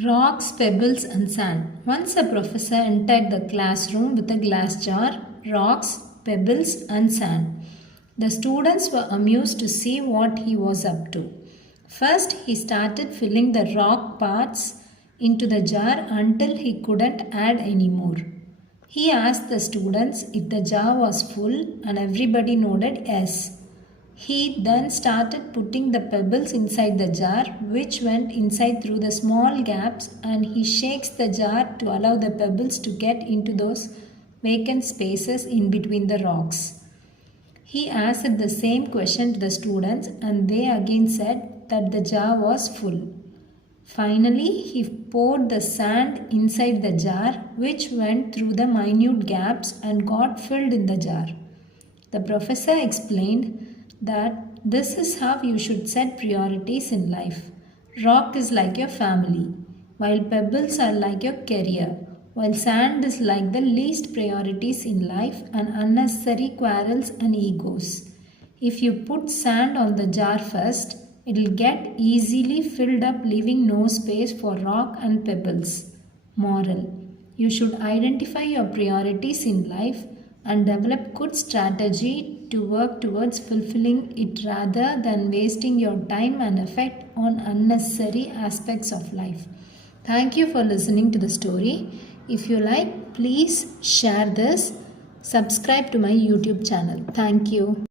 Rocks, pebbles, and sand. Once a professor entered the classroom with a glass jar, rocks, pebbles, and sand. The students were amused to see what he was up to. First, he started filling the rock parts into the jar until he couldn't add any more. He asked the students if the jar was full, and everybody nodded yes. He then started putting the pebbles inside the jar, which went inside through the small gaps, and he shakes the jar to allow the pebbles to get into those vacant spaces in between the rocks. He asked the same question to the students, and they again said that the jar was full. Finally, he poured the sand inside the jar, which went through the minute gaps and got filled in the jar. The professor explained that this is how you should set priorities in life. Rock is like your family, while pebbles are like your career, while sand is like the least priorities in life and unnecessary quarrels and egos. If you put sand on the jar first, it'll get easily filled up, leaving no space for rock and pebbles. Moral: you should identify your priorities in life and develop good strategy to work towards fulfilling it rather than wasting your time and effort on unnecessary aspects of life. Thank you for listening to the story. If you like, please share this. Subscribe to my YouTube channel. Thank you.